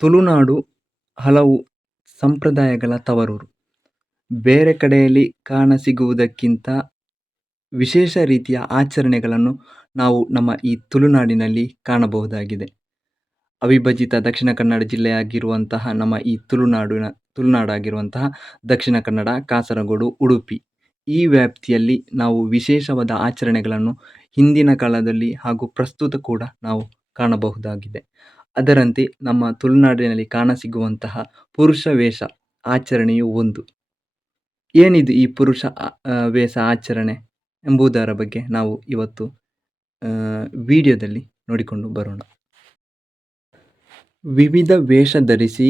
ತುಳುನಾಡು ಹಲವು ಸಂಪ್ರದಾಯಗಳ ತವರೂರು. ಬೇರೆ ಕಡೆಯಲ್ಲಿ ಕಾಣಸಿಗುವುದಕ್ಕಿಂತ ವಿಶೇಷ ರೀತಿಯ ಆಚರಣೆಗಳನ್ನು ನಾವು ನಮ್ಮ ಈ ತುಳುನಾಡಿನಲ್ಲಿ ಕಾಣಬಹುದಾಗಿದೆ. ಅವಿಭಜಿತ ದಕ್ಷಿಣ ಕನ್ನಡ ಜಿಲ್ಲೆಯಾಗಿರುವಂತಹ ನಮ್ಮ ಈ ತುಳುನಾಡಿನ, ತುಳುನಾಡಾಗಿರುವಂತಹ ದಕ್ಷಿಣ ಕನ್ನಡ, ಕಾಸರಗೋಡು, ಉಡುಪಿ. ಈ ವ್ಯಾಪ್ತಿಯಲ್ಲಿ ನಾವು ವಿಶೇಷವಾದ ಆಚರಣೆಗಳನ್ನು ಹಿಂದಿನ ಕಾಲದಲ್ಲಿ ಹಾಗೂ ಪ್ರಸ್ತುತ ಕೂಡ ನಾವು ಕಾಣಬಹುದಾಗಿದೆ. ಅದರಂತೆ ನಮ್ಮ ತುಳುನಾಡಿನಲ್ಲಿ ಕಾಣಸಿಗುವಂತಹ ಪುರುಷ ವೇಷ ಆಚರಣೆಯು ಒಂದು. ಏನಿದು ಈ ಪುರುಷ ವೇಷ ಆಚರಣೆ ಎಂಬುದರ ಬಗ್ಗೆ ನಾವು ಇವತ್ತು ವಿಡಿಯೋದಲ್ಲಿ ನೋಡಿಕೊಂಡು ಬರೋಣ. ವಿವಿಧ ವೇಷ ಧರಿಸಿ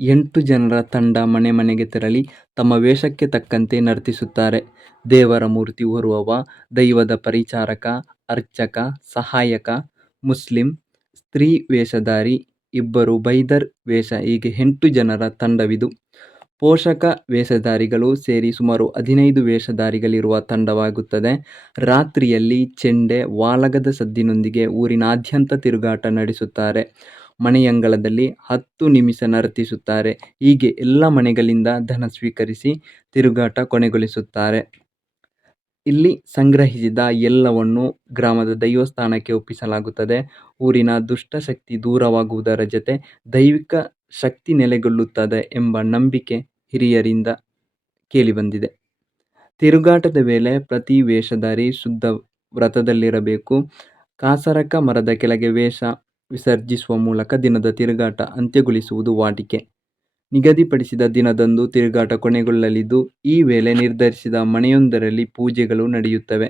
ಎಂಟು ಜನರ ತಂಡ ಮನೆ ಮನೆಗೆ ತೆರಳಿ ತಮ್ಮ ವೇಷಕ್ಕೆ ತಕ್ಕಂತೆ ನರ್ತಿಸುತ್ತಾರೆ. ದೇವರ ಮೂರ್ತಿ ಹೊರುವವ, ದೈವದ ಪರಿಚಾರಕ, ಅರ್ಚಕ, ಸಹಾಯಕ, ಮುಸ್ಲಿಂ ಸ್ತ್ರೀ ವೇಷಧಾರಿ, ಇಬ್ಬರು ಬೈದರ್ ವೇಷ, ಹೀಗೆ ಎಂಟು ಜನರ ತಂಡವಿದು. ಪೋಷಕ ವೇಷಧಾರಿಗಳು ಸೇರಿ ಸುಮಾರು ಹದಿನೈದು ವೇಷಧಾರಿಗಳಿರುವ ತಂಡವಾಗುತ್ತದೆ. ರಾತ್ರಿಯಲ್ಲಿ ಚೆಂಡೆ, ವಾಲಗದ ಸದ್ದಿನೊಂದಿಗೆ ಊರಿನಾದ್ಯಂತ ತಿರುಗಾಟ ನಡೆಸುತ್ತಾರೆ. ಮನೆಯಂಗಳದಲ್ಲಿ ಹತ್ತು ನಿಮಿಷ ನರ್ತಿಸುತ್ತಾರೆ. ಹೀಗೆ ಎಲ್ಲ ಮನೆಗಳಿಂದ ಧನ ಸ್ವೀಕರಿಸಿ ತಿರುಗಾಟ ಕೊನೆಗೊಳಿಸುತ್ತಾರೆ. ಇಲ್ಲಿ ಸಂಗ್ರಹಿಸಿದ ಎಲ್ಲವನ್ನು ಗ್ರಾಮದ ದೈವಸ್ಥಾನಕ್ಕೆ ಒಪ್ಪಿಸಲಾಗುತ್ತದೆ. ಊರಿನ ದುಷ್ಟಶಕ್ತಿ ದೂರವಾಗುವುದರ ಜೊತೆ ದೈವಿಕ ಶಕ್ತಿ ನೆಲೆಗೊಳ್ಳುತ್ತದೆ ಎಂಬ ನಂಬಿಕೆ ಹಿರಿಯರಿಂದ ಕೇಳಿಬಂದಿದೆ. ತಿರುಗಾಟದ ವೇಳೆ ಪ್ರತಿ ವೇಷಧಾರಿ ಶುದ್ಧ ವ್ರತದಲ್ಲಿರಬೇಕು. ಕಾಸರಕ ಮರದ ಕೆಳಗೆ ವೇಷ ವಿಸರ್ಜಿಸುವ ಮೂಲಕ ದಿನದ ತಿರುಗಾಟ ಅಂತ್ಯಗೊಳಿಸುವುದು ವಾಡಿಕೆ. ನಿಗದಿಪಡಿಸಿದ ದಿನದಂದು ತಿರುಗಾಟ ಕೊನೆಗೊಳ್ಳಲಿದ್ದು, ಈ ವೇಳೆ ನಿರ್ಧರಿಸಿದ ಮನೆಯೊಂದರಲ್ಲಿ ಪೂಜೆಗಳು ನಡೆಯುತ್ತವೆ.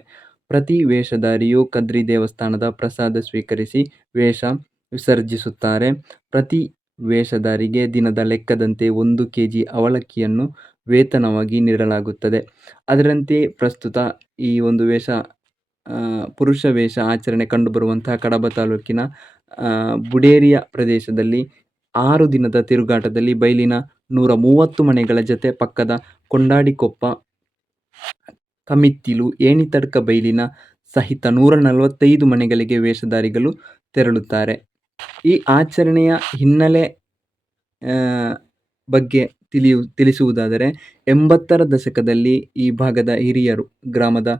ಪ್ರತಿ ವೇಷಧಾರಿಯೂ ಕದ್ರಿ ದೇವಸ್ಥಾನದ ಪ್ರಸಾದ ಸ್ವೀಕರಿಸಿ ವೇಷ ವಿಸರ್ಜಿಸುತ್ತಾರೆ. ಪ್ರತಿ ವೇಷಧಾರಿಗೆ ದಿನದ ಲೆಕ್ಕದಂತೆ ಒಂದು ಕೆ ಜಿ ಅವಲಕ್ಕಿಯನ್ನು ವೇತನವಾಗಿ ನೀಡಲಾಗುತ್ತದೆ. ಅದರಂತೆ ಪ್ರಸ್ತುತ ಈ ಒಂದು ವೇಷ ಪುರುಷ ವೇಷ ಆಚರಣೆ ಕಂಡುಬರುವಂತಹ ಕಡಬ ತಾಲೂಕಿನ ಬುಡೇರಿಯ ಪ್ರದೇಶದಲ್ಲಿ ಆರು ದಿನದ ತಿರುಗಾಟದಲ್ಲಿ ಬೈಲಿನ ನೂರ ಮೂವತ್ತು ಮನೆಗಳ ಜತೆ ಪಕ್ಕದ ಕೊಂಡಾಡಿಕೊಪ್ಪ, ಕಮಿತ್ತಿಲು ಏಣಿತಡ್ಕ ಬೈಲಿನ ಸಹಿತ ನೂರ ನಲವತ್ತೈದು ಮನೆಗಳಿಗೆ ವೇಷಧಾರಿಗಳು ತೆರಳುತ್ತಾರೆ. ಈ ಆಚರಣೆಯ ಹಿನ್ನೆಲೆ ಬಗ್ಗೆ ತಿಳಿಯು, ತಿಳಿಸುವುದಾದರೆ, ಎಂಬತ್ತರ ದಶಕದಲ್ಲಿ ಈ ಭಾಗದ ಹಿರಿಯರು, ಗ್ರಾಮದ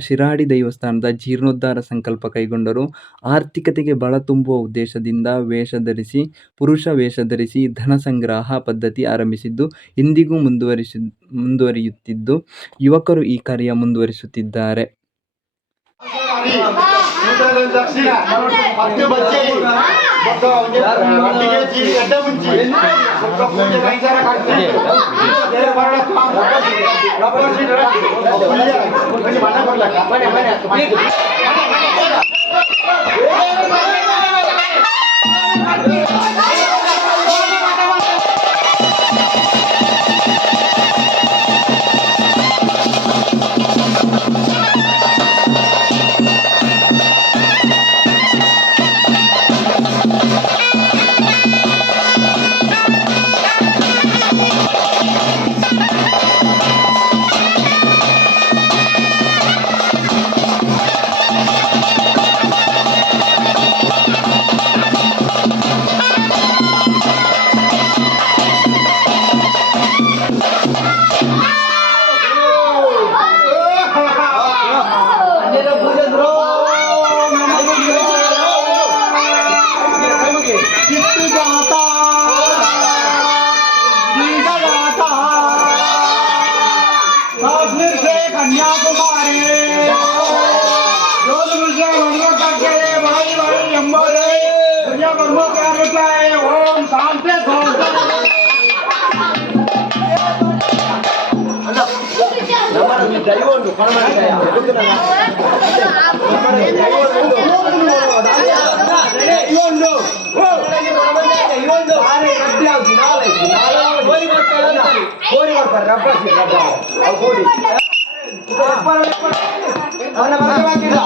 ಶಿರಾಡಿ ದೇವಸ್ಥಾನದ ಜೀರ್ಣೋದ್ಧಾರ ಸಂಕಲ್ಪ ಕೈಗೊಂಡರು ಆರ್ಥಿಕತೆಗೆ ಬಳ ತುಂಬುವ ಉದ್ದೇಶದಿಂದ ವೇಷ ಧರಿಸಿ ಪುರುಷ ವೇಷ ಧರಿಸಿ ಧನ ಸಂಗ್ರಹ ಪದ್ಧತಿ ಆರಂಭಿಸಿದ್ದು ಇಂದಿಗೂ ಮುಂದುವರಿಸಿ ಮುಂದುವರಿಯುತ್ತಿದ್ದು ಯುವಕರು ಈ ಕಾರ್ಯ ಮುಂದುವರಿಸುತ್ತಿದ್ದಾರೆ మన పర్లేక మన మన ದೈವೊಂದು ಇವೊಂದು ಇವೊಂದು ಕೋರಿ ಬರ್ತಾರೆ ರಬ್ಬ ಕೋರಿ ಅವನ ಮರವಾಗಿದ್ದ